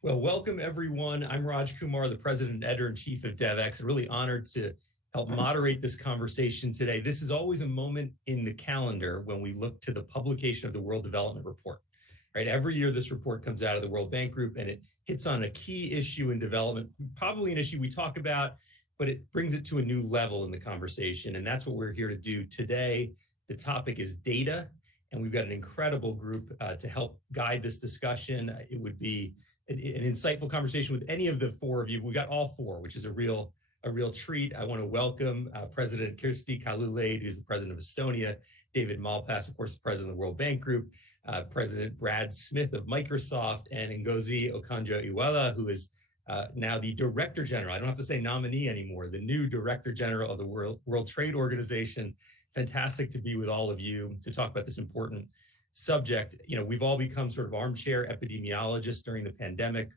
Well, welcome everyone. I'm Raj Kumar, the president and editor-in-chief of DevX. I'm really honored to help moderate this conversation today. This is always a moment in the calendar when we look to the publication of the World Development Report. Right? Every year this report comes out of the World Bank Group and it hits on a key issue in development, probably an issue we talk about, but it brings it to a new level in the conversation. And that's what we're here to do today. The topic is data, and we've got an incredible group to help guide this discussion. It would be an insightful conversation with any of the four of you. We got all four, which is a real treat. I want to welcome President Kirsti Kaljulaid, who's the president of Estonia, David Malpass, of course, the president of the World Bank Group, President Brad Smith of Microsoft, and Ngozi Okonjo-Iweala, who is now the Director General. I don't have to say nominee anymore, the new Director General of the World Trade Organization. Fantastic to be with all of you to talk about this important subject. You know, we've all become sort of armchair epidemiologists during the pandemic.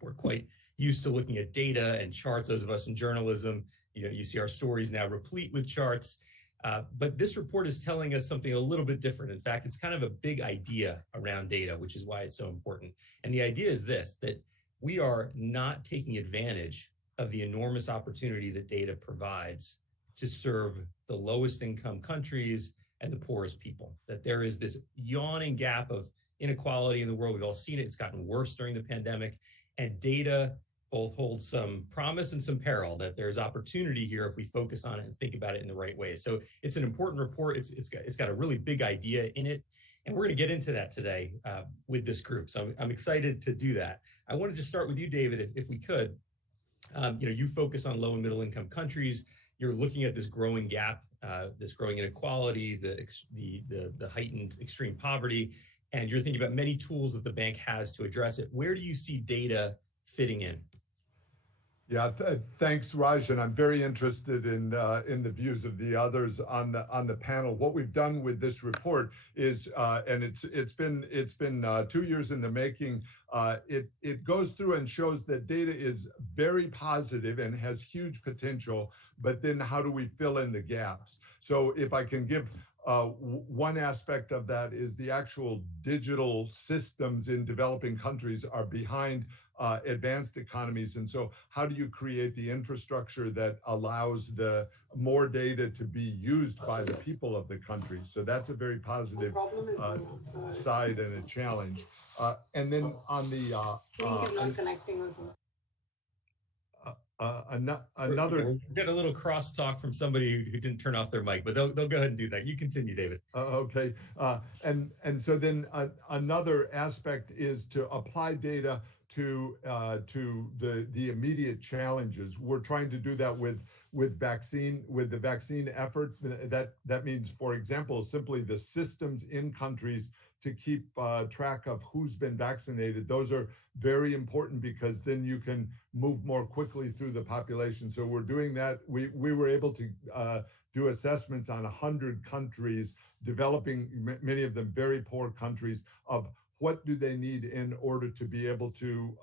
We're quite used to looking at data and charts. Those of us in journalism, you know, you see our stories now replete with charts. But this report is telling us something a little bit different. In fact, it's kind of a big idea around data, which is why it's so important. And the idea is this, that we are not taking advantage of the enormous opportunity that data provides to serve the lowest income countries and the poorest people, that there is this yawning gap of inequality in the world. We've all seen it. It's gotten worse during the pandemic, and data both holds some promise and some peril, that there's opportunity here if we focus on it and think about it in the right way. So it's an important report. It's got a really big idea in it, and we're going to get into that today with this group. So I'm excited to do that. I wanted to start with you, David, if we could. You know, you focus on low and middle income countries. You're looking at this growing gap, this growing inequality, the heightened extreme poverty, and you're thinking about many tools that the bank has to address it. Where do you see data fitting in? Yeah, thanks, Raj, and I'm very interested in the views of the others on the panel. What we've done with this report is, and it's been 2 years in the making. It goes through and shows that data is very positive and has huge potential, but then how do we fill in the gaps? So if I can give one aspect of that is the actual digital systems in developing countries are behind advanced economies. And so how do you create the infrastructure that allows the more data to be used by the people of the country? So that's a very positive side and a challenge. And then on the link is not connecting also. Another. We'll get a little crosstalk from somebody who didn't turn off their mic, but they'll go ahead and do that. You continue, David. Okay, and so then another aspect is to apply data to the immediate challenges. We're trying to do that with the vaccine effort. That means, for example, simply the systems in countries to keep track of who's been vaccinated. Those are very important because then you can move more quickly through the population. So we're doing that. We were able to do assessments on 100 countries, developing, many of them very poor countries, of what do they need in order to be able to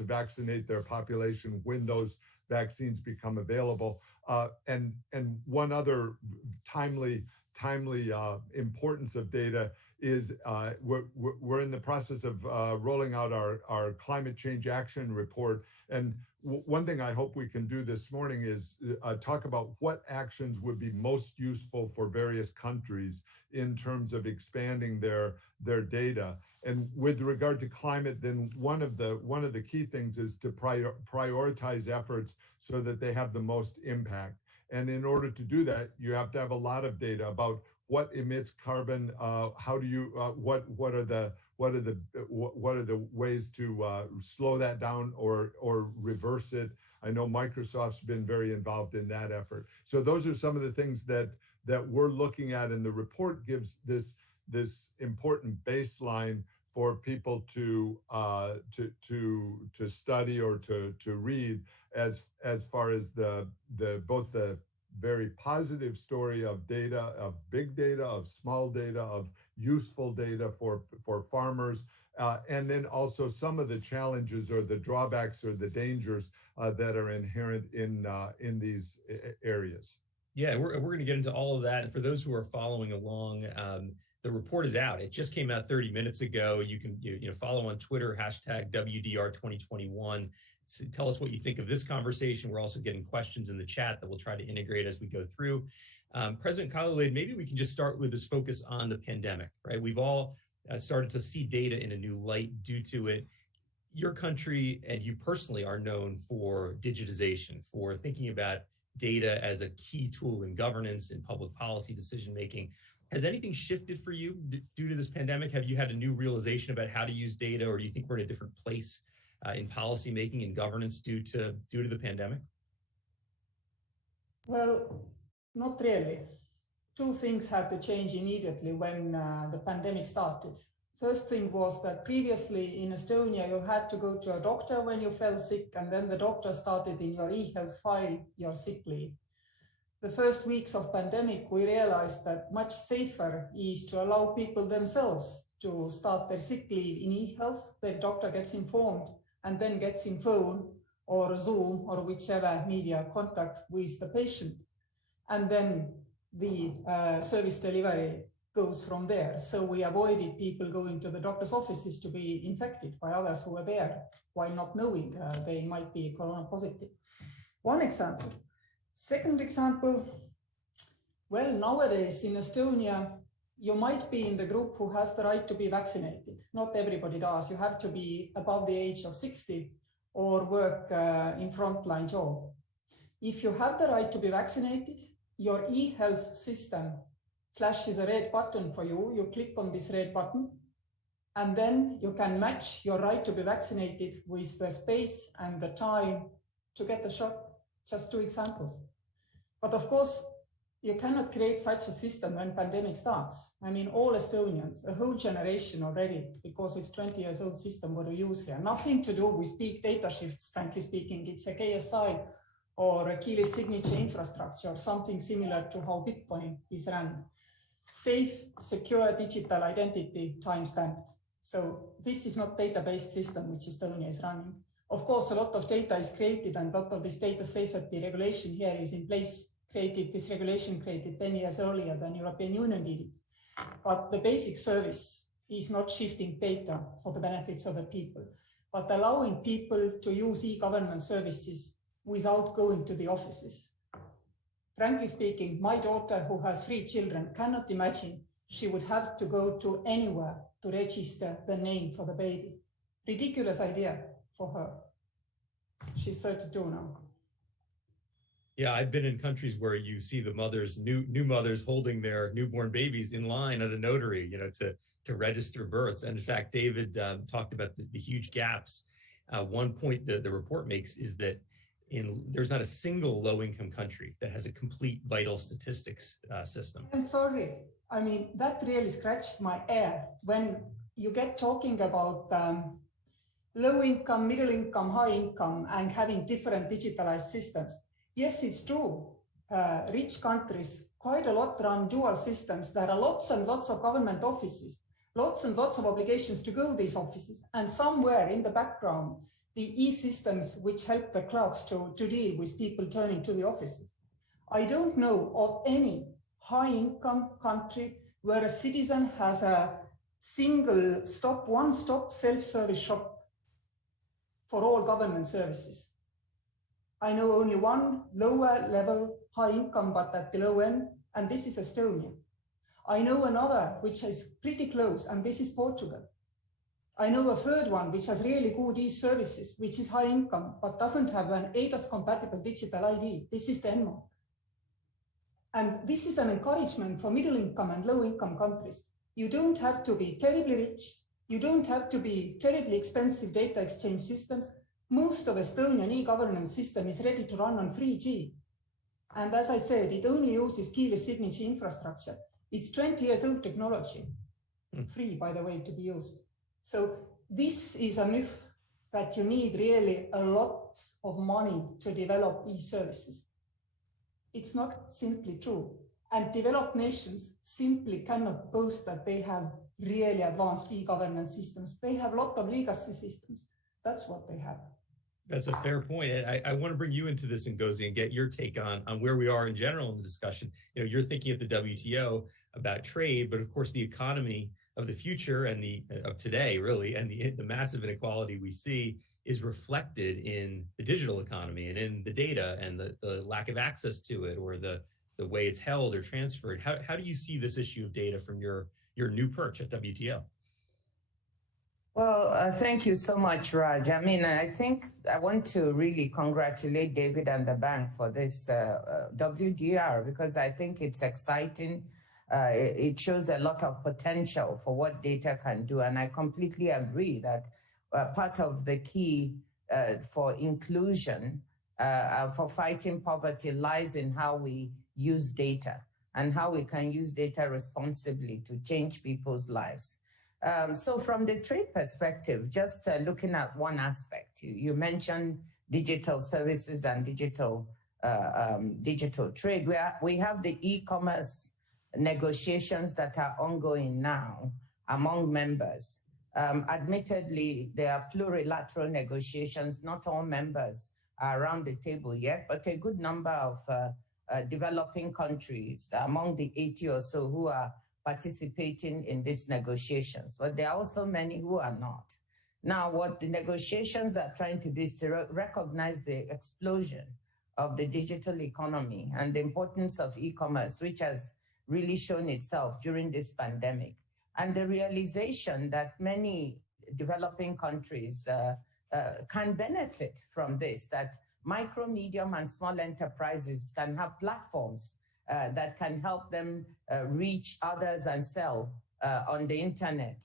vaccinate their population when those vaccines become available. And one other timely importance of data is we're in the process of rolling out our climate change action report. And one thing I hope we can do this morning is talk about what actions would be most useful for various countries in terms of expanding their data. And with regard to climate, then one of the key things is to prioritize efforts so that they have the most impact. And in order to do that, you have to have a lot of data about what emits carbon. How do you? What are the ways to slow that down or reverse it? I know Microsoft's been very involved in that effort. So those are some of the things that we're looking at, and the report gives this important baseline for people to study or to read as far as both the very positive story of data, of big data, of small data, of useful data for farmers, and then also some of the challenges or the drawbacks or the dangers that are inherent in these areas. Yeah, we're going to get into all of that. And for those who are following along, The report is out. It just came out 30 minutes ago. You can follow on Twitter, hashtag WDR2021. Tell us what you think of this conversation. We're also getting questions in the chat that we'll try to integrate as we go through. President Khalilade, maybe we can just start with this focus on the pandemic, right? We've all started to see data in a new light due to it. Your country and you personally are known for digitization, for thinking about data as a key tool in governance and public policy decision-making. Has anything shifted for you due to this pandemic? Have you had a new realization about how to use data, or do you think we're in a different place in policy making and governance due to the pandemic? Well, not really. Two things had to change immediately when the pandemic started. First thing was that previously in Estonia, you had to go to a doctor when you fell sick, and then the doctor started in your e-health file your sick leave. The first weeks of pandemic, we realized that much safer is to allow people themselves to start their sick leave in e-health. The doctor gets informed and then gets in phone or Zoom or whichever media contact with the patient. And then the service delivery goes from there. So we avoided people going to the doctor's offices to be infected by others who were there while not knowing they might be corona positive. One example. Second example, well, nowadays in Estonia, you might be in the group who has the right to be vaccinated. Not everybody does. You have to be above the age of 60 or work in frontline job. If you have the right to be vaccinated, your e-health system flashes a red button for you. You click on this red button, and then you can match your right to be vaccinated with the space and the time to get the shot. Just two examples. But of course, you cannot create such a system when pandemic starts. I mean, all Estonians, a whole generation already, because it's 20 years old system what we use here. Nothing to do with big data shifts, frankly speaking. It's a KSI or a keyless signature infrastructure, or something similar to how Bitcoin is run. Safe, secure digital identity time-stamped. So this is not data-based system which Estonia is running. Of course, a lot of data is created, and a lot of this data safety regulation here is in place, this regulation created 10 years earlier than European Union did it. But the basic service is not shifting data for the benefits of the people, but allowing people to use e-government services without going to the offices. Frankly speaking, my daughter, who has 3 children, cannot imagine she would have to go to anywhere to register the name for the baby. Ridiculous idea for her. She's 32 now. Yeah, I've been in countries where you see the mothers, new mothers holding their newborn babies in line at a notary, to register births. And in fact, David talked about the huge gaps. One point that the report makes is that there's not a single low-income country that has a complete vital statistics system. I'm sorry. I mean, that really scratched my ear when you get talking about low income, middle income, high income, and having different digitalized systems. Yes, it's true. Rich countries, quite a lot run dual systems. There are lots and lots of government offices, lots and lots of obligations to go to these offices. And somewhere in the background, the e-systems which help the clerks to deal with people turning to the offices. I don't know of any high-income country where a citizen has a single stop, one-stop self-service shop for all government services. I know only one lower level high income, but at the low end, and this is Estonia. I know another which is pretty close, and this is Portugal. I know a third one which has really good e-services, which is high income, but doesn't have an ADAS compatible digital ID. This is Denmark. And this is an encouragement for middle income and low income countries. You don't have to be terribly rich. You don't have to be terribly expensive data exchange systems. Most of Estonian e-governance system is ready to run on 3G. And as I said, it only uses keyless signature infrastructure. It's 20 years old technology, free, by the way, to be used. So this is a myth that you need really a lot of money to develop e-services. It's not simply true. And developed nations simply cannot boast that they have really advanced e-governance systems. They have a lot of legacy systems. That's what they have. That's a fair point. And I want to bring you into this, Ngozi, and get your take on where we are in general in the discussion. You're thinking at the WTO about trade, but of course the economy of the future and the of today, really, and the massive inequality we see is reflected in the digital economy and in the data and the lack of access to it, or the way it's held or transferred. How do you see this issue of data from your new perch at WTO? Well, thank you so much, Raj. I mean, I think I want to really congratulate David and the bank for this WDR, because I think it's exciting. It shows a lot of potential for what data can do. And I completely agree that part of the key for inclusion, for fighting poverty, lies in how we use data and how we can use data responsibly to change people's lives. So from the trade perspective, just looking at one aspect, you mentioned digital services and digital trade. We have the e-commerce negotiations that are ongoing now among members. Admittedly, there are plurilateral negotiations. Not all members are around the table yet, but a good number of developing countries, among the 80 or so who are participating in these negotiations, but there are also many who are not. Now, what the negotiations are trying to do is to recognize the explosion of the digital economy and the importance of e-commerce, which has really shown itself during this pandemic, and the realization that many developing countries can benefit from this, that micro, medium, and small enterprises can have platforms that can help them reach others and sell on the internet.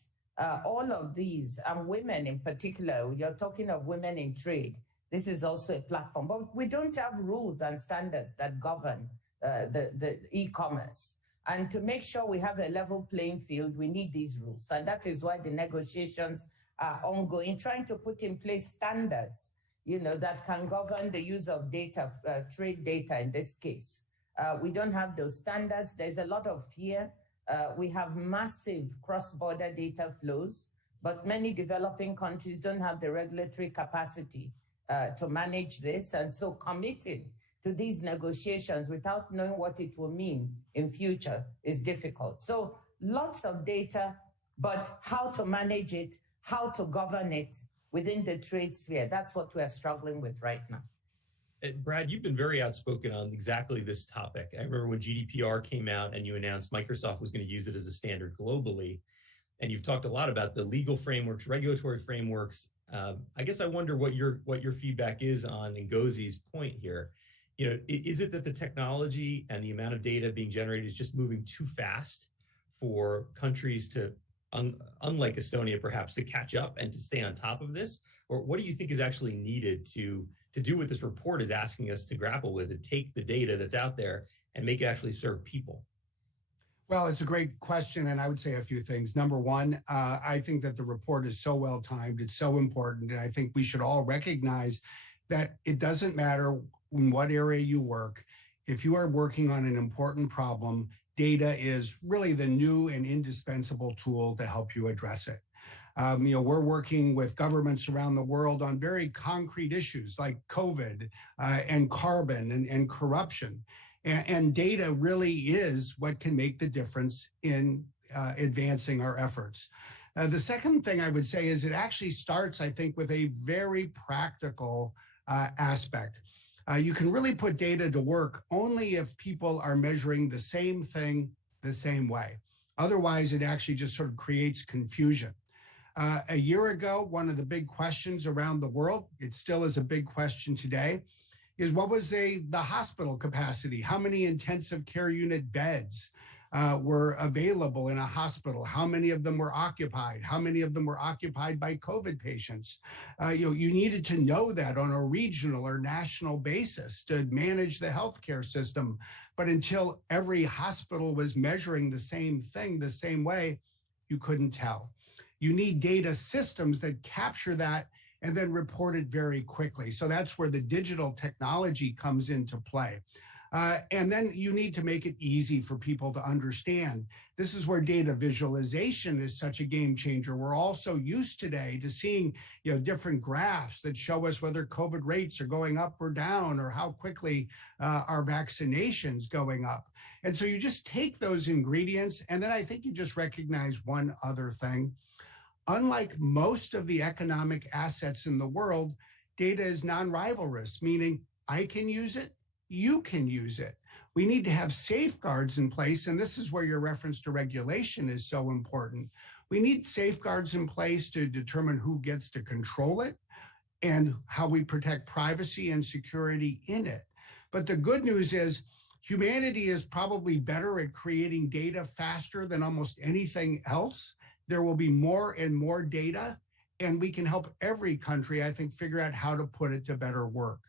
All of these, and women in particular, you're talking of women in trade. This is also a platform, but we don't have rules and standards that govern the e-commerce. And to make sure we have a level playing field, we need these rules. And that is why the negotiations are ongoing, trying to put in place standards, that can govern the use of data, trade data in this case. We don't have those standards. There's a lot of fear. We have massive cross-border data flows, but many developing countries don't have the regulatory capacity to manage this. And so committing to these negotiations without knowing what it will mean in future is difficult. So lots of data, but how to manage it, how to govern it within the trade sphere, that's what we're struggling with right now. Brad, you've been very outspoken on exactly this topic. I remember when GDPR came out and you announced Microsoft was going to use it as a standard globally. And you've talked a lot about the legal frameworks, regulatory frameworks. I guess I wonder what your feedback is on Ngozi's point here. Is it that the technology and the amount of data being generated is just moving too fast for countries to, unlike Estonia, perhaps, to catch up and to stay on top of this? Or what do you think is actually needed to do what this report is asking us to grapple with, and take the data that's out there and make it actually serve people? Well, it's a great question, and I would say a few things. Number one, I think that the report is so well timed, it's so important, and I think we should all recognize that it doesn't matter in what area you work. If you are working on an important problem, data is really the new and indispensable tool to help you address it. We're working with governments around the world on very concrete issues like COVID and carbon and corruption. And data really is what can make the difference in advancing our efforts. The second thing I would say is it actually starts, I think, with a very practical aspect. You can really put data to work only if people are measuring the same thing the same way. Otherwise, it actually just sort of creates confusion. A year ago, one of the big questions around the world, it still is a big question today, is what was the hospital capacity? How many intensive care unit beds were available in a hospital? How many of them were occupied? How many of them were occupied by COVID patients? You needed to know that on a regional or national basis to manage the healthcare system. But until every hospital was measuring the same thing the same way, you couldn't tell. You need data systems that capture that and then report it very quickly. So that's where the digital technology comes into play. And then you need to make it easy for people to understand. This is where data visualization is such a game changer. We're all so used today to seeing, different graphs that show us whether COVID rates are going up or down, or how quickly our vaccinations going up. And so you just take those ingredients, and then I think you just recognize one other thing. Unlike most of the economic assets in the world, data is non-rivalrous, meaning I can use it, you can use it. We need to have safeguards in place, and this is where your reference to regulation is so important. We need safeguards in place to determine who gets to control it and how we protect privacy and security in it. But the good news is humanity is probably better at creating data faster than almost anything else. There will be more and more data, and we can help every country, I think, figure out how to put it to better work.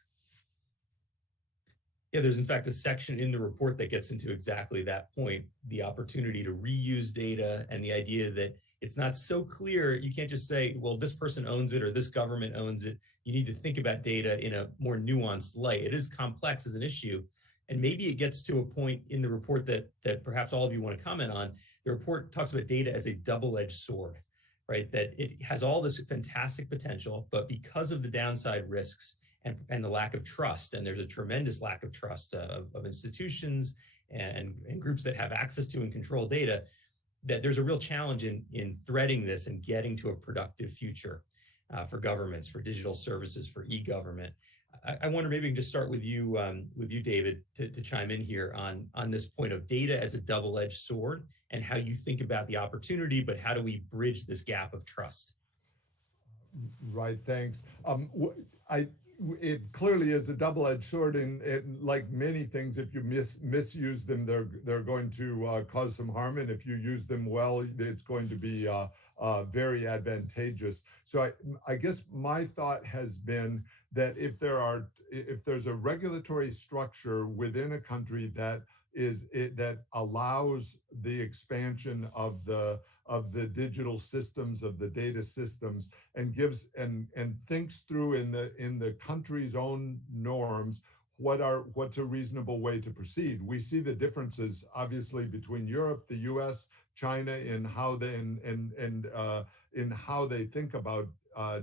Yeah, there's in fact a section in the report that gets into exactly that point, the opportunity to reuse data and the idea that it's not so clear. You can't just say, well, this person owns it or this government owns it. You need to think about data in a more nuanced light. It is complex as an issue. And maybe it gets to a point in the report that perhaps all of you want to comment on. The report talks about data as a double-edged sword, right? That it has all this fantastic potential, but because of the downside risks and the lack of trust, and there's a tremendous lack of trust of institutions and groups that have access to and control data, that there's a real challenge in threading this and getting to a productive future for governments, for digital services, for e-government. I wonder, maybe we can just start with you, David, to chime in here on this point of data as a double-edged sword and how you think about the opportunity, but how do we bridge this gap of trust? Right, thanks. It clearly is a double-edged sword, and like many things, if you misuse them, they're going to cause some harm, and if you use them well, it's going to be very advantageous. So I guess my thought has been that if there's a regulatory structure within a country that allows the expansion of the digital systems, of the data systems, and gives and thinks through in the country's own norms what's a reasonable way to proceed. We see the differences obviously between Europe, the U.S., China in how they in how they think about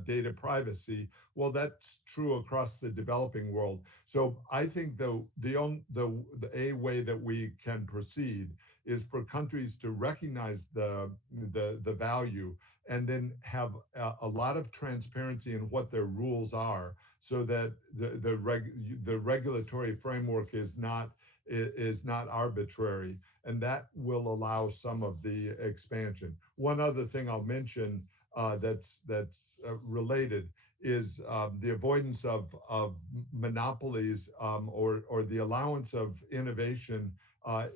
data privacy. Well, that's true across the developing world. So I think the way that we can proceed is for countries to recognize the value and then have a lot of transparency in what their rules are, so that the regulatory framework is not arbitrary, and that will allow some of the expansion. One other thing I'll mention that's related is the avoidance of monopolies or the allowance of innovation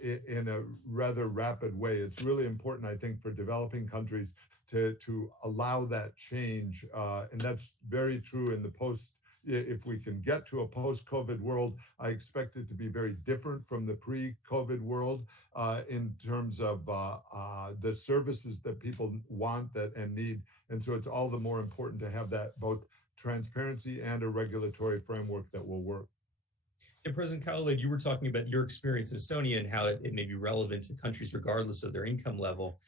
in a rather rapid way. It's really important, I think, for developing countries to allow that change, and that's very true in the if we can get to a post-COVID world. I expect it to be very different from the pre-COVID world in terms of the services that people want and need. And so it's all the more important to have that both transparency and a regulatory framework that will work. And President Khalid, you were talking about your experience in Estonia and how it may be relevant to countries regardless of their income level.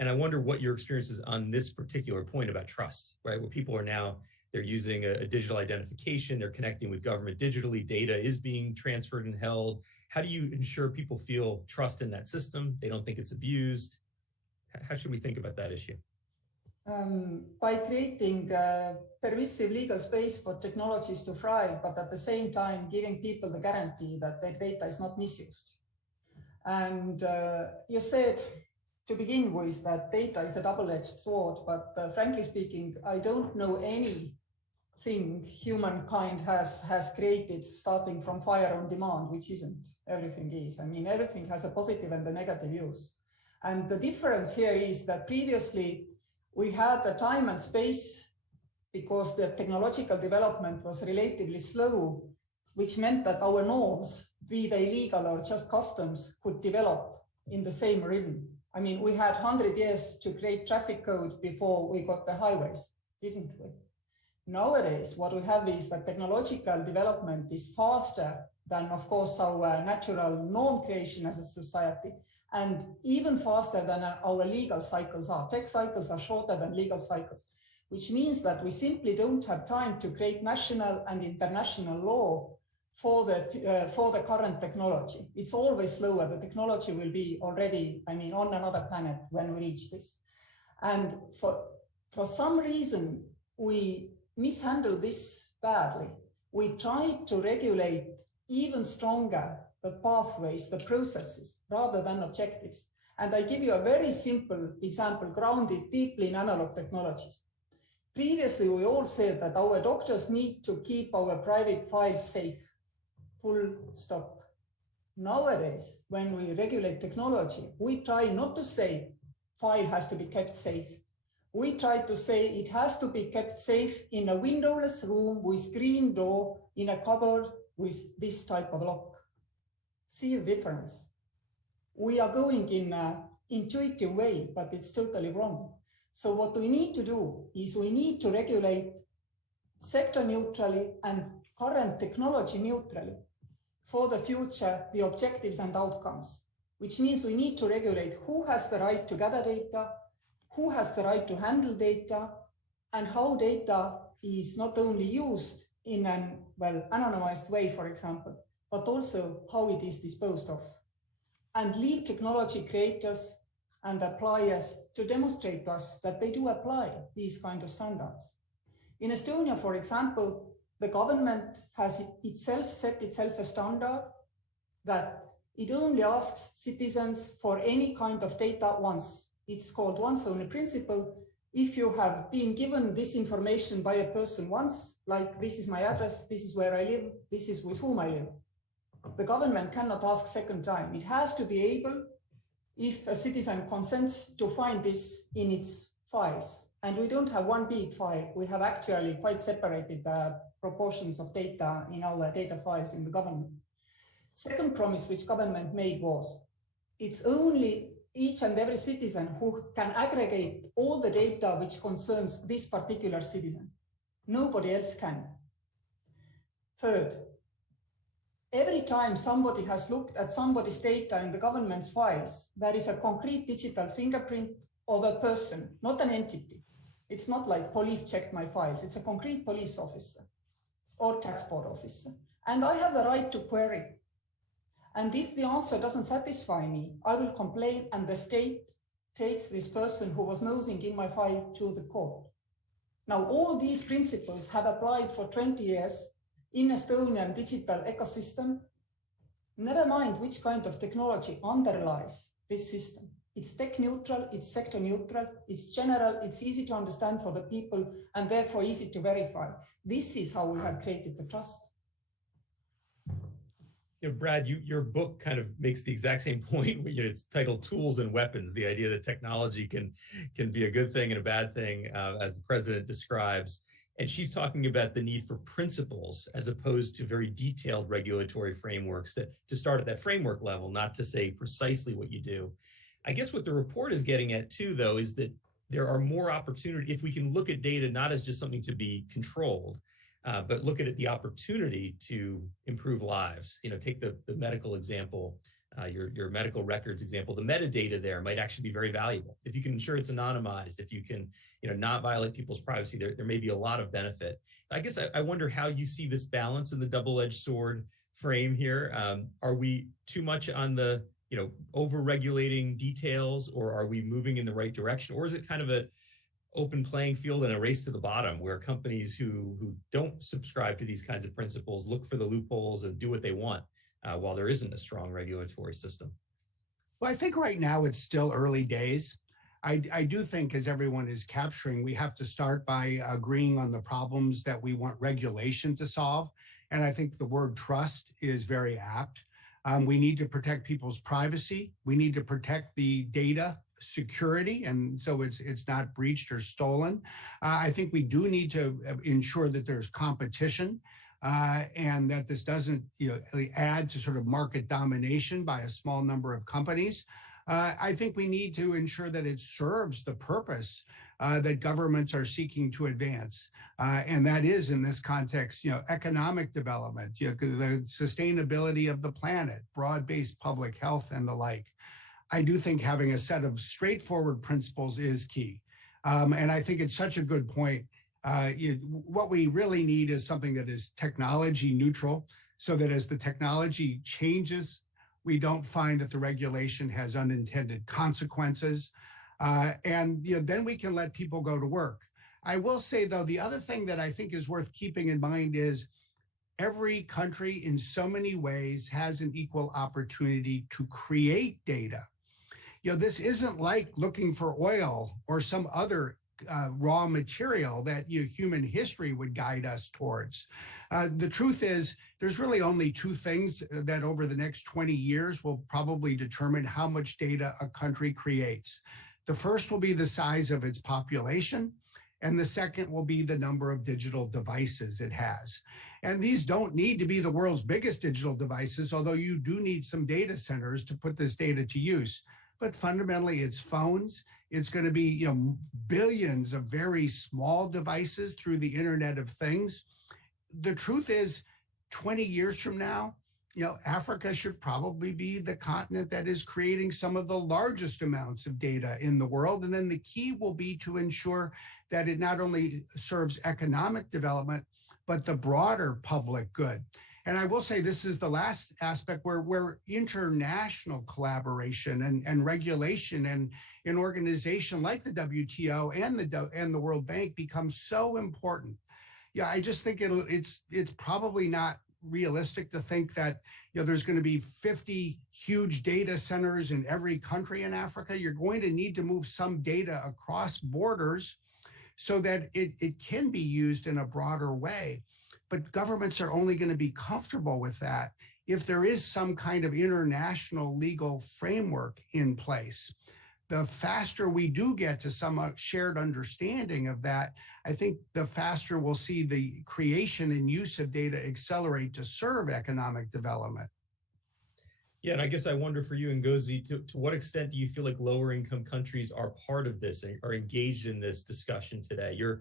And I wonder what your experience is on this particular point about trust, right? Where people are now, they're using a digital identification, they're connecting with government digitally, data is being transferred and held. How do you ensure people feel trust in that system? They don't think it's abused. How should we think about that issue? By creating permissive legal space for technologies to thrive, but at the same time giving people the guarantee that their data is not misused. And you said to begin with that data is a double-edged sword, but frankly speaking, I don't know anything humankind has created starting from fire on demand, which isn't. Everything is. I mean, everything has a positive and a negative use. And the difference here is that previously we had the time and space because the technological development was relatively slow, which meant that our norms, be they legal or just customs, could develop in the same rhythm. I mean, we had 100 years to create traffic code before we got the highways, didn't we? Nowadays, what we have is that technological development is faster than, of course, our natural norm creation as a society, and even faster than our legal cycles are. Tech cycles are shorter than legal cycles, which means that we simply don't have time to create national and international law for the current technology. It's always slower. The technology will be already, on another planet when we reach this. And for some reason, we mishandle this badly. We try to regulate even stronger the pathways, the processes, rather than objectives. And I give you a very simple example, grounded deeply in analog technologies. Previously, we all said that our doctors need to keep our private files safe, full stop. Nowadays, when we regulate technology, we try not to say file has to be kept safe. We try to say it has to be kept safe in a windowless room with screen door in a cupboard with this type of lock. See the difference? We are going in an intuitive way, but it's totally wrong. So what we need to do is we need to regulate sector neutrally and current technology neutrally for the future, the objectives and outcomes, which means we need to regulate who has the right to gather data, who has the right to handle data, and how data is not only used in an, anonymized way, for example, but also how it is disposed of. And leave technology creators and appliers to demonstrate to us that they do apply these kind of standards. In Estonia, for example, the government has itself set itself a standard that it only asks citizens for any kind of data once. It's called once only principle. If you have been given this information by a person once, like this is my address, this is where I live, this is with whom I live, the government cannot ask second time. It has to be able, if a citizen consents, to find this in its files. And we don't have one big file. We have actually quite separated proportions of data in our data files in the government. Second promise which government made was, it's only each and every citizen who can aggregate all the data which concerns this particular citizen. Nobody else can. Third, every time somebody has looked at somebody's data in the government's files, there is a concrete digital fingerprint of a person, not an entity. It's not like police checked my files. It's a concrete police officer or tax board officer. And I have the right to query. And if the answer doesn't satisfy me, I will complain, and the state takes this person who was nosing in my file to the court. Now, all these principles have applied for 20 years in Estonian digital ecosystem. Never mind which kind of technology underlies this system. It's tech neutral, it's sector neutral, it's general, it's easy to understand for the people, and therefore easy to verify. This is how we have created the trust. Brad, your book kind of makes the exact same point. It's titled "Tools and Weapons," the idea that technology can be a good thing and a bad thing, as the president describes. And she's talking about the need for principles as opposed to very detailed regulatory frameworks, that to start at that framework level, not to say precisely what you do. I guess what the report is getting at too, though, is that there are more opportunities if we can look at data not as just something to be controlled, but look at it the opportunity to improve lives. Take the medical example, your medical records example. The metadata there might actually be very valuable. If you can ensure it's anonymized, if you can not violate people's privacy, there may be a lot of benefit. I guess I wonder how you see this balance in the double-edged sword frame here. Are we too much on the over-regulating details, or are we moving in the right direction? Or is it kind of a open playing field and a race to the bottom, where companies who don't subscribe to these kinds of principles look for the loopholes and do what they want, while there isn't a strong regulatory system? Well, I think right now it's still early days. I do think, as everyone is capturing, we have to start by agreeing on the problems that we want regulation to solve. And I think the word trust is very apt. We need to protect people's privacy. We need to protect the data security, and so it's not breached or stolen. I think we do need to ensure that there's competition, and that this doesn't add to sort of market domination by a small number of companies. I think we need to ensure that it serves the purpose that governments are seeking to advance. And that is, in this context, economic development, the sustainability of the planet, broad-based public health, and the like. I do think having a set of straightforward principles is key. And I think it's such a good point. What we really need is something that is technology neutral, so that as the technology changes, we don't find that the regulation has unintended consequences. And then we can let people go to work. I will say, though, the other thing that I think is worth keeping in mind is every country in so many ways has an equal opportunity to create data. This isn't like looking for oil or some other raw material that human history would guide us towards. The truth is, there's really only two things that over the next 20 years will probably determine how much data a country creates. The first will be the size of its population, and the second will be the number of digital devices it has. And these don't need to be the world's biggest digital devices, although you do need some data centers to put this data to use. But fundamentally, it's phones. It's going to be billions of very small devices through the Internet of Things. The truth is, 20 years from now, Africa should probably be the continent that is creating some of the largest amounts of data in the world. And then the key will be to ensure that it not only serves economic development, but the broader public good. And I will say this is the last aspect where international collaboration and regulation and an organization like the WTO and the World Bank becomes so important. Yeah, I just think it's probably not realistic to think that there's going to be 50 huge data centers in every country in Africa. You're going to need to move some data across borders so that it can be used in a broader way. But governments are only going to be comfortable with that if there is some kind of international legal framework in place. The faster we do get to some shared understanding of that, I think the faster we'll see the creation and use of data accelerate to serve economic development. Yeah, and I guess I wonder for you, Ngozi, to what extent do you feel like lower income countries are part of this, are engaged in this discussion today? You're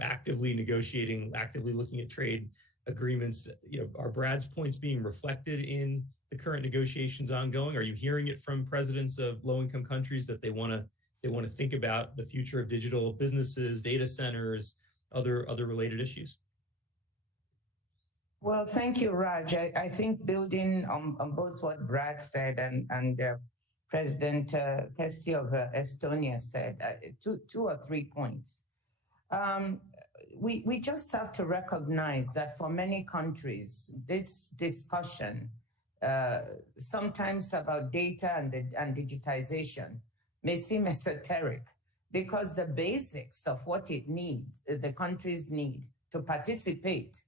actively negotiating, actively looking at trade agreements. Are Brad's points being reflected in the current negotiations ongoing? Are you hearing it from presidents of low-income countries that they want to think about the future of digital businesses, data centers, other related issues? Well, thank you, Raj. I think building on both what Brad said and President Kesti of Estonia said, two or 3 points. We just have to recognize that for many countries, this discussion sometimes about data and digitization may seem esoteric, because the basics of what it needs, the countries need to participate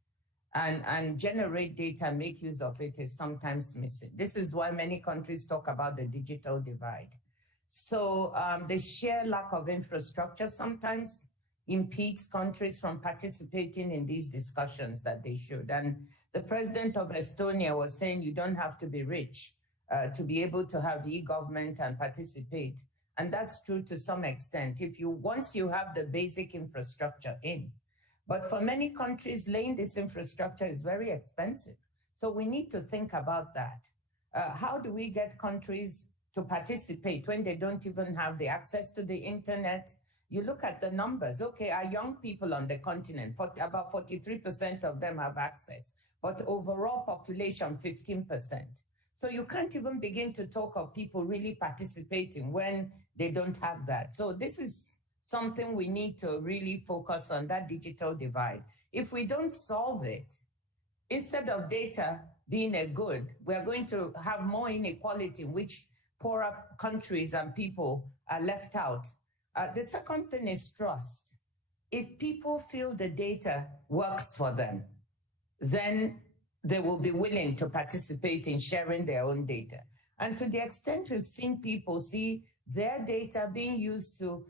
and generate data, make use of it, is sometimes missing. This is why many countries talk about the digital divide. So the sheer lack of infrastructure sometimes impedes countries from participating in these discussions that they should. And the president of Estonia was saying you don't have to be rich to be able to have e-government and participate. And that's true to some extent, once you have the basic infrastructure in. But for many countries, laying this infrastructure is very expensive. So we need to think about that. How do we get countries to participate when they don't even have the access to the internet? You look at the numbers. Okay, our young people on the continent, about 43% of them have access, but overall population, 15%. So you can't even begin to talk of people really participating when they don't have that. So this is something we need to really focus on, that digital divide. If we don't solve it, instead of data being a good, we're going to have more inequality in which poorer countries and people are left out. The second thing is trust. If people feel the data works for them, then they will be willing to participate in sharing their own data. And to the extent we've seen people see their data being used to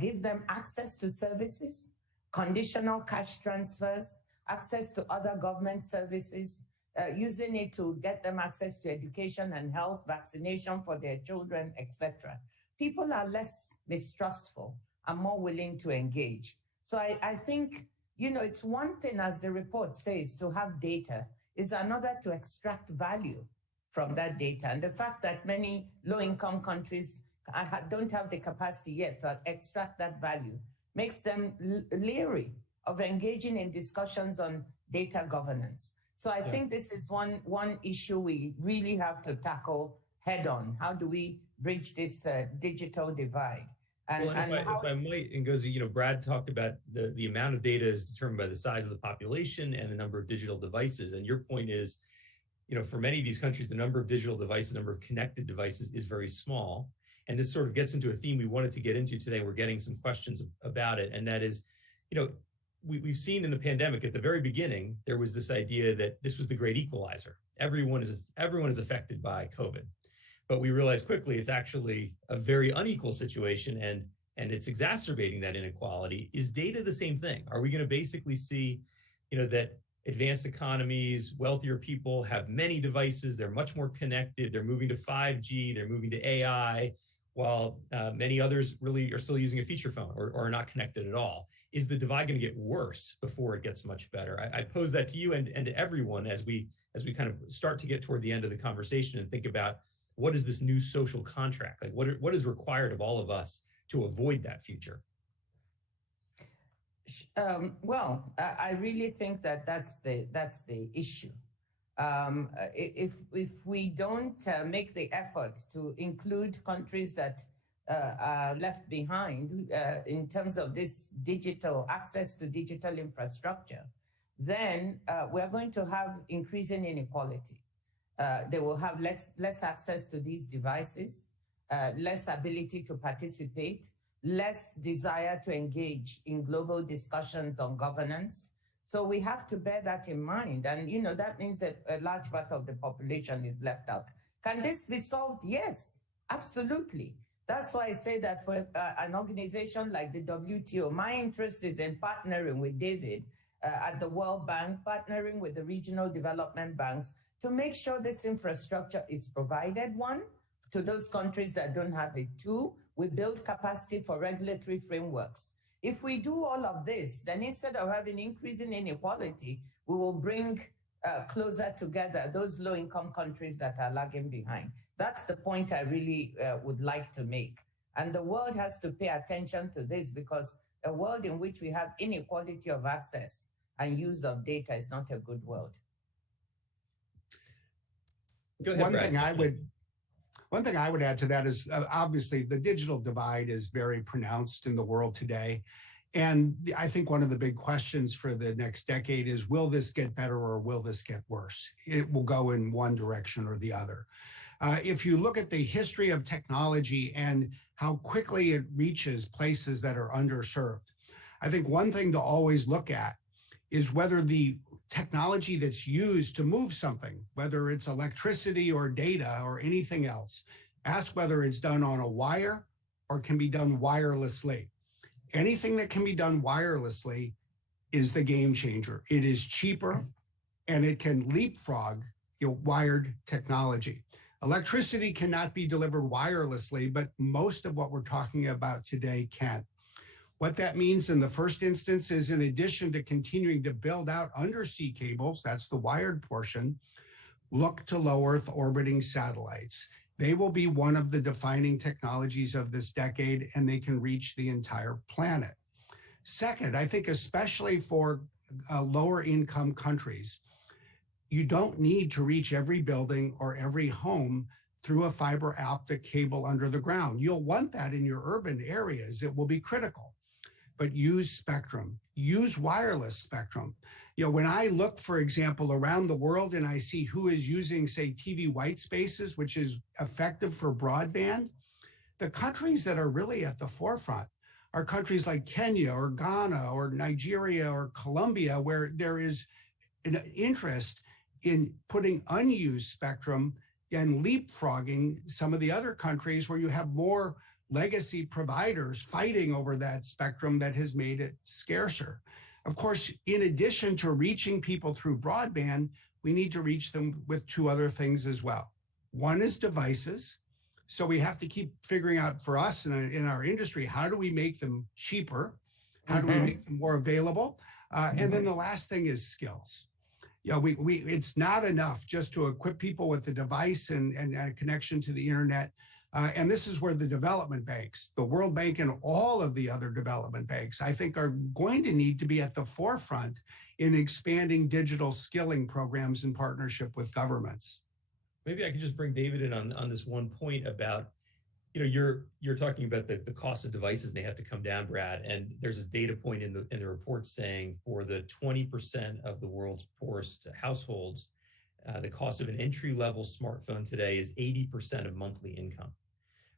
give them access to services, conditional cash transfers, access to other government services, using it to get them access to education and health, vaccination for their children, etc. People are less mistrustful. are more willing to engage. So I think, it's one thing, as the report says, to have data, is another to extract value from that data. And the fact that many low-income countries don't have the capacity yet to extract that value makes them leery of engaging in discussions on data governance. So I think this is one issue we really have to tackle head on. How do we bridge this digital divide? And if I might, Ngozi, Brad talked about the amount of data is determined by the size of the population and the number of digital devices. And your point is, for many of these countries, the number of digital devices, number of connected devices is very small. And this sort of gets into a theme we wanted to get into today. We're getting some questions about it. And that is, we've seen in the pandemic at the very beginning, there was this idea that this was the great equalizer. Everyone is affected by COVID. But we realized quickly it's actually a very unequal situation and it's exacerbating that inequality. Is data the same thing? Are we going to basically see, that advanced economies, wealthier people have many devices, they're much more connected, they're moving to 5G, they're moving to AI, while many others really are still using a feature phone or are not connected at all? Is the divide going to get worse before it gets much better? I pose that to you and to everyone as we kind of start to get toward the end of the conversation and think about what is this new social contract? Like what is required of all of us to avoid that future? Well, I really think that's the issue. If we don't make the effort to include countries that are left behind in terms of this digital access to digital infrastructure, then we're going to have increasing inequality. They will have less access to these devices, less ability to participate, less desire to engage in global discussions on governance. So we have to bear that in mind. And, that means that a large part of the population is left out. Can this be solved? Yes, absolutely. That's why I say that for an organization like the WTO, my interest is in partnering with David at the World Bank, partnering with the regional development banks to make sure this infrastructure is provided, one, to those countries that don't have it. Two, we build capacity for regulatory frameworks. If we do all of this, then instead of having increasing inequality, we will bring closer together those low-income countries that are lagging behind. That's the point I really would like to make. And the world has to pay attention to this, because a world in which we have inequality of access and use of data is not a good world. Go ahead, Brad. One thing I would add to that is obviously the digital divide is very pronounced in the world today. And I think one of the big questions for the next decade is, will this get better or will this get worse? It will go in one direction or the other. If you look at the history of technology and how quickly it reaches places that are underserved, I think one thing to always look at is whether the technology that's used to move something, whether it's electricity or data or anything else, ask whether it's done on a wire or can be done wirelessly. Anything that can be done wirelessly is the game changer. It is cheaper and it can leapfrog wired technology. Electricity cannot be delivered wirelessly, but most of what we're talking about today can. What that means in the first instance is, in addition to continuing to build out undersea cables, that's the wired portion, look to low Earth orbiting satellites. They will be one of the defining technologies of this decade, and they can reach the entire planet. Second, I think especially for lower income countries, you don't need to reach every building or every home through a fiber optic cable under the ground. You'll want that in your urban areas. It will be critical. But use spectrum, use wireless spectrum. When I look, for example, around the world and I see who is using, say, TV white spaces, which is effective for broadband, the countries that are really at the forefront are countries like Kenya or Ghana or Nigeria or Colombia, where there is an interest in putting unused spectrum and leapfrogging some of the other countries where you have more legacy providers fighting over that spectrum that has made it scarcer. Of course, in addition to reaching people through broadband, we need to reach them with two other things as well. One is devices. So we have to keep figuring out for us in our industry, how do we make them cheaper? How do we make them more available? And then the last thing is skills. Yeah, it's not enough just to equip people with the device and a connection to the internet. And this is where the development banks, the World Bank and all of the other development banks, I think are going to need to be at the forefront in expanding digital skilling programs in partnership with governments. Maybe I could just bring David in on this one point about, you're talking about the cost of devices, and they have to come down, Brad. And there's a data point in the report saying for the 20% of the world's poorest households, the cost of an entry-level smartphone today is 80% of monthly income,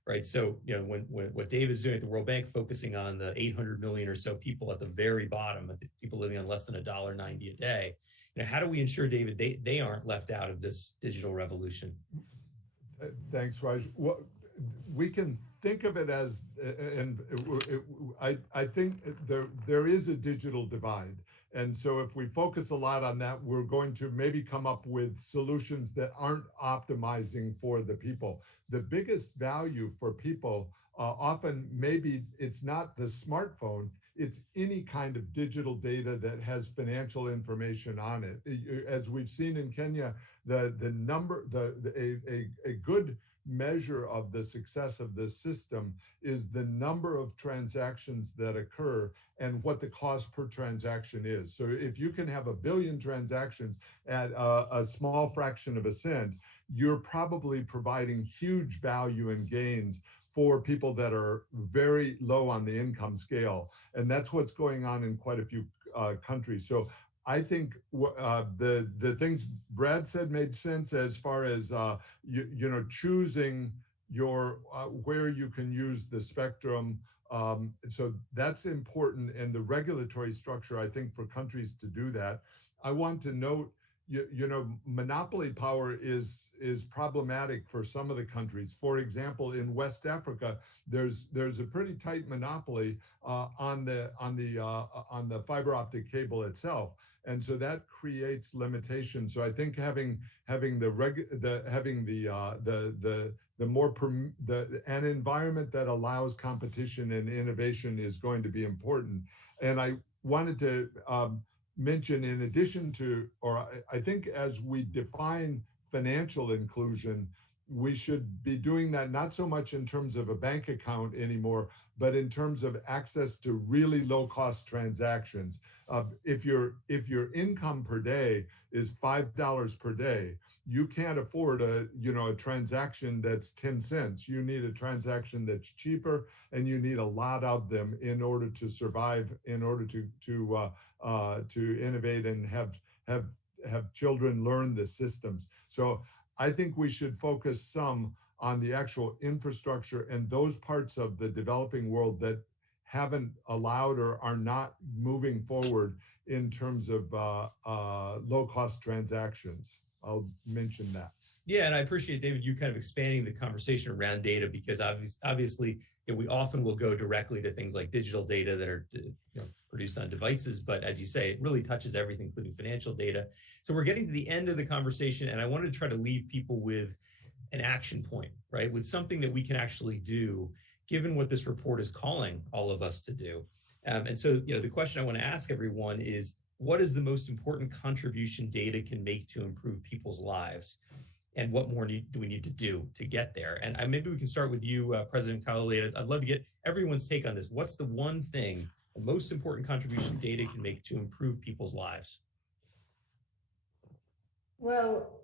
right? So, when what David's doing at the World Bank, focusing on the 800 million or so people at the very bottom, people living on less than $1.90 a day, how do we ensure, David, they aren't left out of this digital revolution? Thanks, Raj. We can think of it as, and I think there is a digital divide. And so if we focus a lot on that, we're going to maybe come up with solutions that aren't optimizing for the people. The biggest value for people, often maybe it's not the smartphone, it's any kind of digital data that has financial information on it. As we've seen in Kenya, a good measure of the success of this system is the number of transactions that occur and what the cost per transaction is. So if you can have 1 billion transactions at a small fraction of a cent, you're probably providing huge value and gains for people that are very low on the income scale. And that's what's going on in quite a few countries. So I think the things Brad said made sense as far as choosing your where you can use the spectrum. So that's important, and the regulatory structure, I think, for countries to do that. I want to note, monopoly power is problematic for some of the countries. For example, in West Africa, there's a pretty tight monopoly on the fiber optic cable itself. And so that creates limitations. So I think having an environment that allows competition and innovation is going to be important. And I wanted to mention, in addition to, or I think as we define financial inclusion, we should be doing that not so much in terms of a bank account anymore, but in terms of access to really low-cost transactions. If your income per day is $5 per day, you can't afford a transaction that's 10 cents. You need a transaction that's cheaper, and you need a lot of them in order to survive, in order to innovate and have children learn the systems. So I think we should focus some on the actual infrastructure and those parts of the developing world that haven't allowed or are not moving forward in terms of low-cost transactions. I'll mention that. Yeah, and I appreciate, David, you kind of expanding the conversation around data, because obviously we often will go directly to things like digital data that are produced on devices, but as you say, it really touches everything, including financial data. So we're getting to the end of the conversation, and I wanted to try to leave people with an action point, right? With something that we can actually do, given what this report is calling all of us to do. And so, the question I want to ask everyone is, what is the most important contribution data can make to improve people's lives? And what more do we need to do to get there? And maybe we can start with you, President Kalale. I'd love to get everyone's take on this. What's the one thing, the most important contribution data can make to improve people's lives? Well,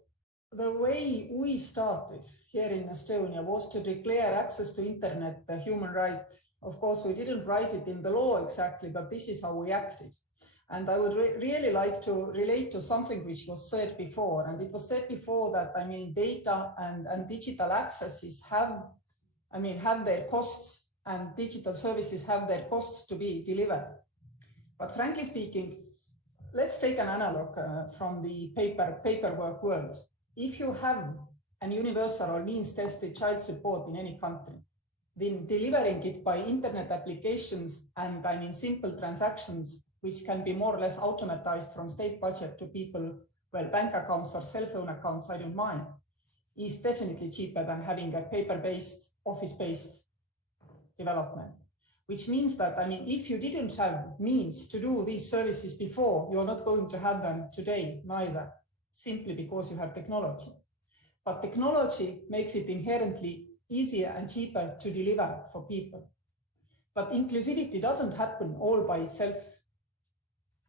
the way we started here in Estonia was to declare access to internet a human right. Of course, we didn't write it in the law exactly, but this is how we acted. And I would really like to relate to something which was said before. And it was said before that, data and digital accesses have their costs, and digital services have their costs to be delivered. But frankly speaking, let's take an analog from the paperwork world. If you have an universal or means-tested child support in any country, then delivering it by internet applications and simple transactions, which can be more or less automatized from state budget to people, bank accounts or cell phone accounts, I don't mind, is definitely cheaper than having a paper-based, office-based development. Which means that, I mean, if you didn't have means to do these services before, you're not going to have them today neither, simply because you have technology. But technology makes it inherently easier and cheaper to deliver for people. But inclusivity doesn't happen all by itself.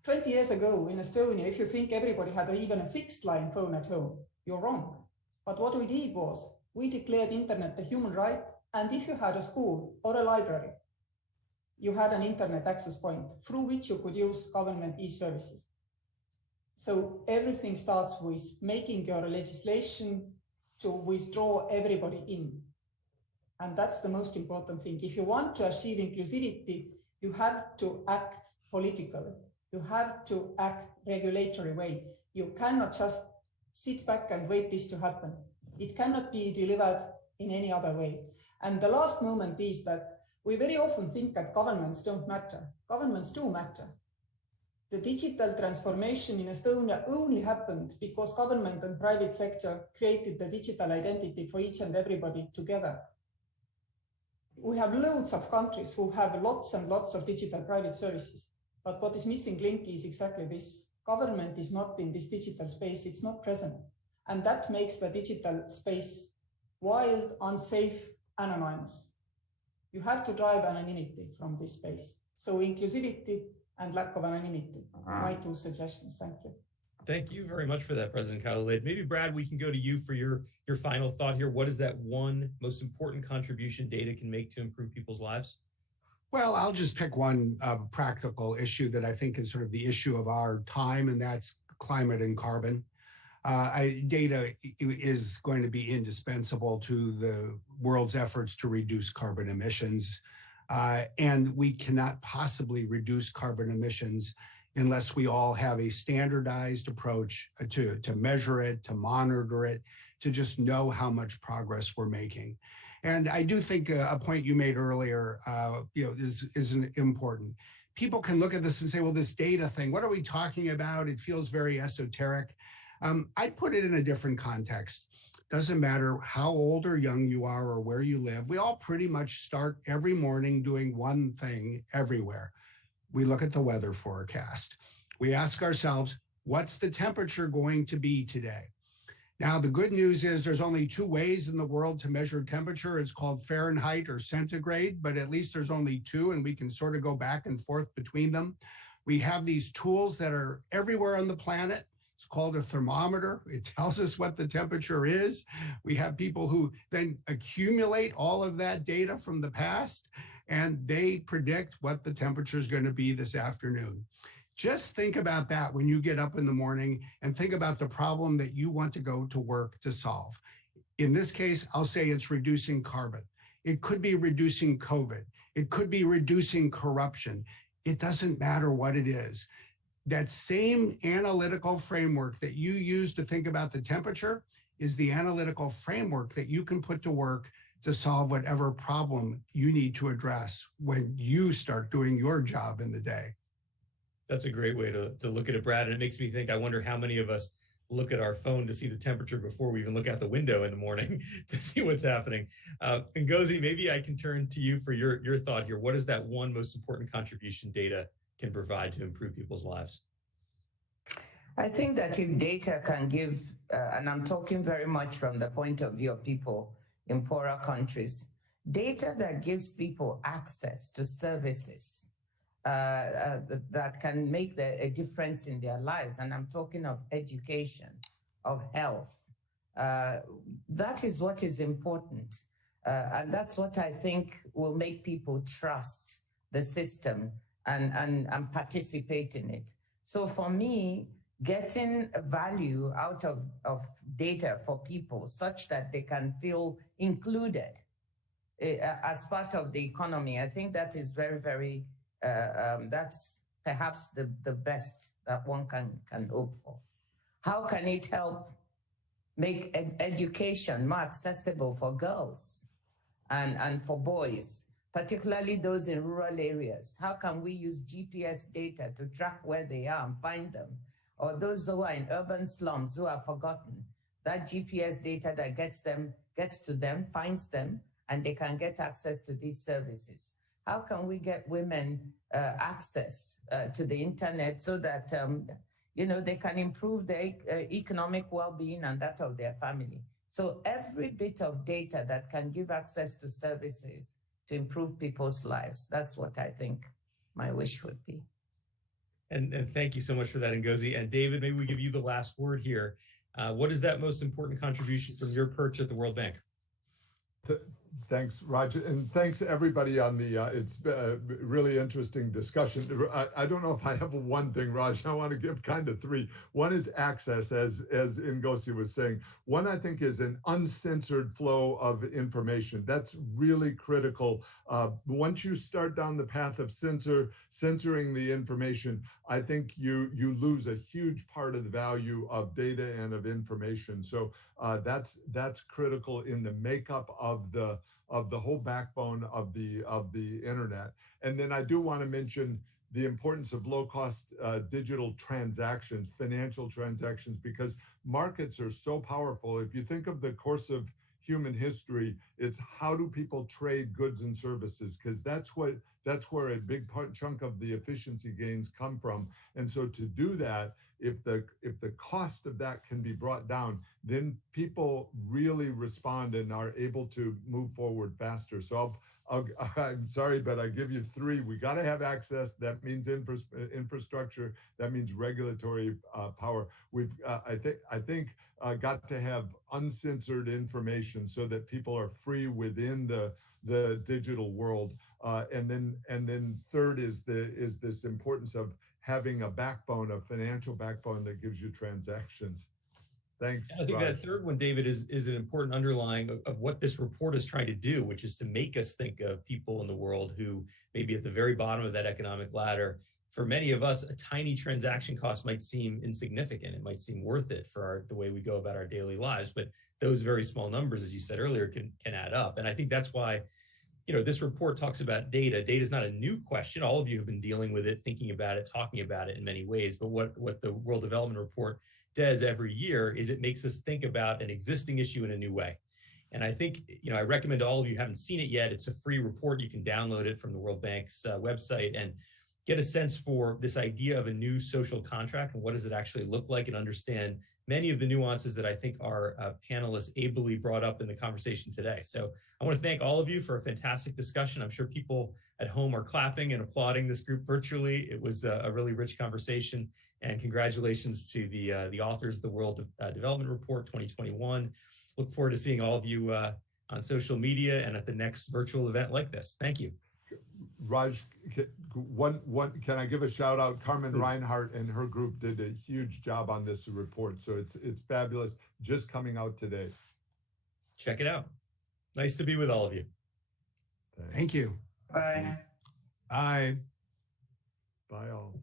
20 years ago in Estonia, if you think everybody had even a fixed line phone at home, you're wrong. But what we did was we declared internet a human right, and if you had a school or a library, you had an internet access point through which you could use government e-services. So everything starts with making your legislation to withdraw everybody in. And that's the most important thing. If you want to achieve inclusivity, you have to act politically. You have to act regulatory way. You cannot just sit back and wait this to happen. It cannot be delivered in any other way. And the last moment is that we very often think that governments don't matter. Governments do matter. The digital transformation in Estonia only happened because government and private sector created the digital identity for each and everybody together. We have loads of countries who have lots and lots of digital private services. But what is missing link is exactly this. Government is not in this digital space, it's not present. And that makes the digital space wild, unsafe, anonymous. You have to drive anonymity from this space. So inclusivity and lack of anonymity, my two suggestions. Thank you. Thank you very much for that, President Khalid. Maybe, Brad, we can go to you for your final thought here. What is that one most important contribution data can make to improve people's lives? Well, I'll just pick one practical issue that I think is sort of the issue of our time, and that's climate and carbon. Data is going to be indispensable to the world's efforts to reduce carbon emissions. And we cannot possibly reduce carbon emissions unless we all have a standardized approach to measure it, to monitor it, to just know how much progress we're making. And I do think a point you made earlier, is important. People can look at this and say, well, this data thing, what are we talking about? It feels very esoteric. I'd put it in a different context. Doesn't matter how old or young you are or where you live, we all pretty much start every morning doing one thing everywhere. We look at the weather forecast. We ask ourselves, what's the temperature going to be today? Now, the good news is there's only two ways in the world to measure temperature. It's called Fahrenheit or centigrade, but at least there's only two, and we can sort of go back and forth between them. We have these tools that are everywhere on the planet. It's called a thermometer. It tells us what the temperature is. We have people who then accumulate all of that data from the past, and they predict what the temperature is going to be this afternoon. Just think about that when you get up in the morning and think about the problem that you want to go to work to solve. In this case, I'll say it's reducing carbon. It could be reducing COVID. It could be reducing corruption. It doesn't matter what it is. That same analytical framework that you use to think about the temperature is the analytical framework that you can put to work to solve whatever problem you need to address when you start doing your job in the day. That's a great way to look at it, Brad. And it makes me think, I wonder how many of us look at our phone to see the temperature before we even look out the window in the morning to see what's happening. Ngozi, maybe I can turn to you for your thought here. What is that one most important contribution data can provide to improve people's lives? I think that if data can give, and I'm talking very much from the point of view of people in poorer countries, data that gives people access to services that can make a difference in their lives. And I'm talking of education, of health. That is what is important. And that's what I think will make people trust the system and participate in it. So for me, getting value out of data for people such that they can feel included as part of the economy, I think that is very, very that's perhaps the best that one can hope for. How can it help make education more accessible for girls and for boys, particularly those in rural areas? How can we use GPS data to track where they are and find them? Or those who are in urban slums who are forgotten, that GPS data that gets to them, finds them, and they can get access to these services? How can we get women access to the internet so that they can improve their economic well-being and that of their family? So every bit of data that can give access to services to improve people's lives, that's what I think my wish would be. And thank you so much for that, Ngozi. And David, maybe we give you the last word here. What is that most important contribution from your perch at the World Bank? Thanks, Roger, and thanks everybody on the. It's been a really interesting discussion. I don't know if I have one thing, Raj. I want to give kind of three. One is access, as Ngozi was saying. One, I think, is an uncensored flow of information. That's really critical. Once you start down the path of censoring the information, I think you lose a huge part of the value of data and of information. So that's critical in the makeup of the whole backbone of the internet. And then I do want to mention the importance of low-cost digital transactions, financial transactions, because markets are so powerful. If you think of the course of human history, it's how do people trade goods and services, because that's where a big chunk of the efficiency gains come from. And so to do that, if the cost of that can be brought down, then people really respond and are able to move forward faster. So I'm sorry, but I give you three. We got to have access. That means infrastructure. That means regulatory power. We've I think got to have uncensored information so that people are free within the digital world. And then third is this importance of having a backbone, a financial backbone that gives you transactions. Thanks. I think Raj. that third one, David, is an important underlying of what this report is trying to do, which is to make us think of people in the world who may be at the very bottom of that economic ladder. For many of us, a tiny transaction cost might seem insignificant. It might seem worth it for the way we go about our daily lives. But those very small numbers, as you said earlier, can add up. And I think that's why this report talks about data. Data is not a new question. All of you have been dealing with it, thinking about it, talking about it in many ways. But what the World Development Report does every year is it makes us think about an existing issue in a new way. And I think, I recommend to all of you who haven't seen it yet, it's a free report. You can download it from the World Bank's website and get a sense for this idea of a new social contract and what does it actually look like, and understand many of the nuances that I think our panelists ably brought up in the conversation today. So I want to thank all of you for a fantastic discussion. I'm sure people at home are clapping and applauding this group virtually. It was a really rich conversation, and congratulations to the authors of the World Development Report 2021. Look forward to seeing all of you on social media and at the next virtual event like this. Thank you. Raj, can I give a shout out? Carmen Reinhardt and her group did a huge job on this report. So it's fabulous, just coming out today. Check it out. Nice to be with all of you. Thank you. Bye. Bye. Bye all.